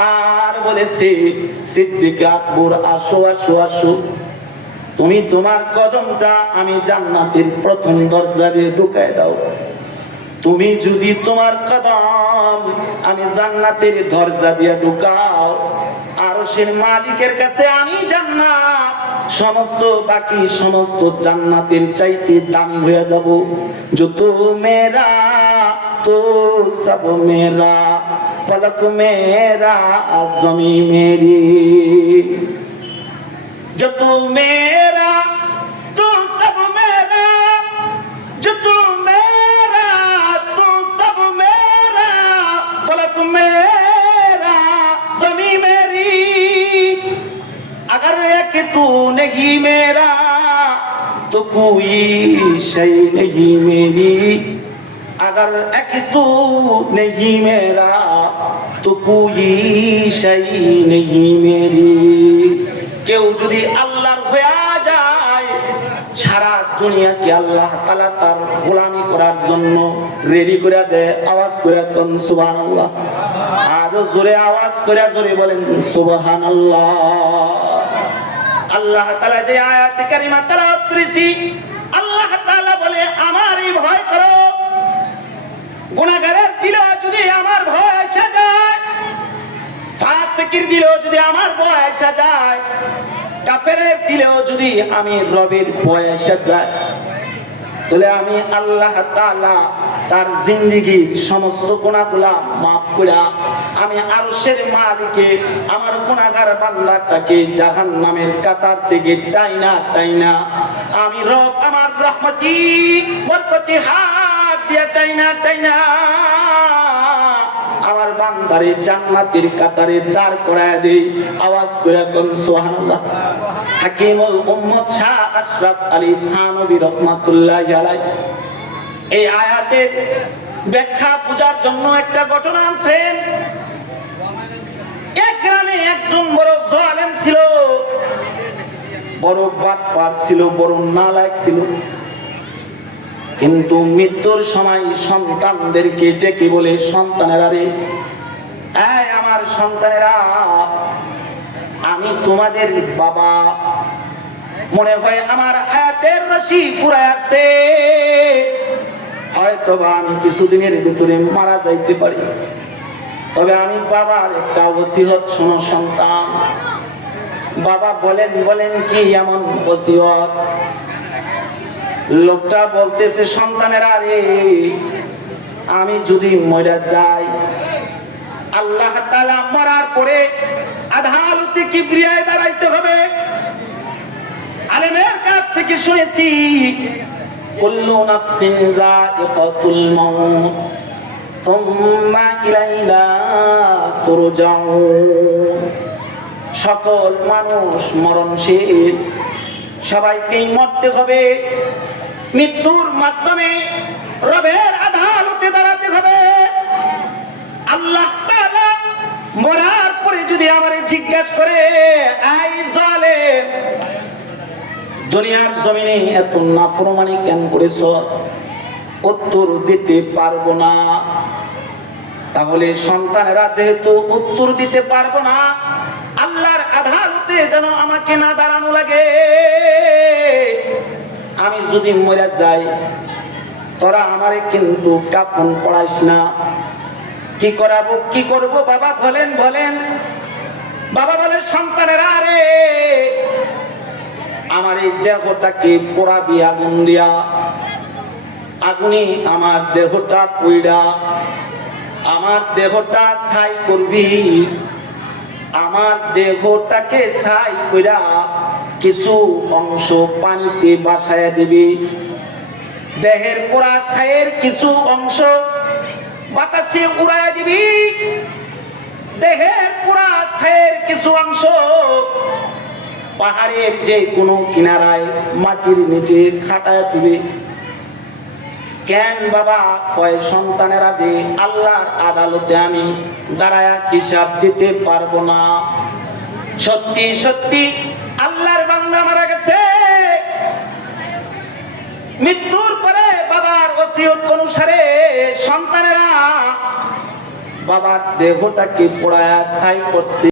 আর বলেছে, সিদ্দিক আকবর আসো আসো আসো, তুমি তোমার কদমটা আমি জান্নাতের প্রথম দরজা দিয়ে ঢুকায় দাও। তুমি যদি তোমার কদম আমি জান্নাতের দরজা দিয়ে ঢুকাও, আরশের মালিকের কাছে আমি জান্নাত সমস্ত বাকি সমস্ত জান্নাতের চাইতে দামি হয়ে যাব। যত মেরা তো সব মেরা, ফলক মেরা জমি মেরি। যত মেরা তো সব মেরা, যত মেরা তো সব মেরা, ফলক মেরা জমি মেরি। अगर एक तू नहीं मेरा तो कोई शय नहीं मेरी, अगर एक तू नहीं मेरा तो कोई शय नहीं मेरी। কেউ যদি আল্লাহর হয়ে যায়, সারা দুনিয়াকে আল্লাহ তাআলা তার গোলামি করার জন্য রেডি করে দেয়। আওয়াজ করে কোন সুবহানাল্লাহ, আরো জোরে আওয়াজ করে জোরে বলেন সুবহানাল্লাহ। আল্লাহ তাআলা যে আয়াতে কারিমা তেলাওয়াত করেছি, আল্লাহ তাআলা বলে আমারই ভয় করো। গুনাহগারের দিলে যদি আমার ভয় আসে যায়, ফাসিকের দিলেও যদি আমার ভয় আসে যায়, কাফেরের দিলেও যদি আমি রবের ভয় আসে যায়, তাহলে আমি আল্লাহ তাআলা তার জিন্দেগীর সমস্ত গুনাহগুলা মাফ করে আমি আরশের মালিকে আমার গুনাহগার বান্দাটাকে জাহান্নামের কাতার থেকে টাইনা টাইনা আমি রব আমার রহমতি বরকতি হাত দিয়ে টাইনা টাইনা আমার বান্দারে জান্নাতের কাতারে দাঁড় করায় দেই। আওয়াজ করে কোন সুবহানাল্লাহ। হাকিমুল উম্মত শাহ আশরাফ আলী থানভী রাহমাতুল্লাহি আলাইহি এই আয়াতের ব্যাখ্যা পূজার জন্য একটা ঘটনা আনছেন। এক গ্রামে একজন বড় জালেম ছিল, বড় বাটপার ছিল, বড় নালায়েক ছিল। কিন্তু মৃত্যুর সময় সন্তানদেরকে ডেকে বলে, সন্তানেরা রে, এই আমার সন্তানেরা, আমি তোমাদের বাবা, মনে হয় আমার হায়াতের রশি ফুরায় আছে, হয়তোবা আমি কিছুদিনের ভিতরে মারা যাইতে পারি, তবে আমি বাবার একটা ওসিয়ত শোনো সন্তান। বাবা বলেন বলেন কি এমন ওসিয়ত? লোকটা বলতেছে, সন্তানেরা রে, আমি যদি মরে যাই, আল্লাহ তাআলা মরার পরে আদালতে কিবরিয়ায় দাঁড়াইতে হবে। আলেমের কাছ থেকে শুনেছি, কুল্লু নাফসিন যায়িকাতুল মাউত সুম্মা ইলাইনা তুরজাউন। সকল মানুষ মরণশীল, সবাইকেই মরতে হবে। মৃত্যুর মাধ্যমে রবের আদালতে দাঁড়াতে হবে। আল্লাহ তাআলা মরার পরে যদি আমারে জিজ্ঞাসা করে, এই জালেম, দুনিয়ার জমিনে এত নাফরমানি কেন করেছ? উত্তর দিতে পারবো না। তাহলে সন্তানেরা যেহেতু উত্তর দিতে পারবো না, আল্লাহর আদালতে যেন আমাকে না দাঁড়ানো লাগে। আমি যদি মরে যাই, তোরা আমারে কিন্তু কাফন পড়াইস না। কি করাবো, কি করব বাবা বলেন বলেন। বাবা বলে, সন্তানেরা রে, আমার এই দেহটাকে পোড়াবি আগুন দিয়া, আগুনে আমার দেহটা পুইড়া, আমার দেহটা ছাই করবি, আমার দেহটাকে ছাই কইরা কিছু অংশ পানিতে ভাসায়া দিবি, দেহের পোড়া ছাইয়ের কিছু অংশ বাতাসে উড়াইয়া দিবি, দেহের পোড়া ছাইয়ের কিছু অংশ পাহাড়ের যে কোনো কিনারায় মাটির নিচে খাটায় দিবি। কেন বাবা? কয় সন্তানেরা যে আল্লাহর আদালতে আমি দাঁড়ায়া হিসাব দিতে পারবো না। সত্যি সত্যি আল্লাহর বান্দা মারা গেছে, মৃত্যুর পরে বাবার ওসিয়ত অনুসারে সন্তানেরা বাবার দেহটাকে পোড়ায়া ছাই করছে।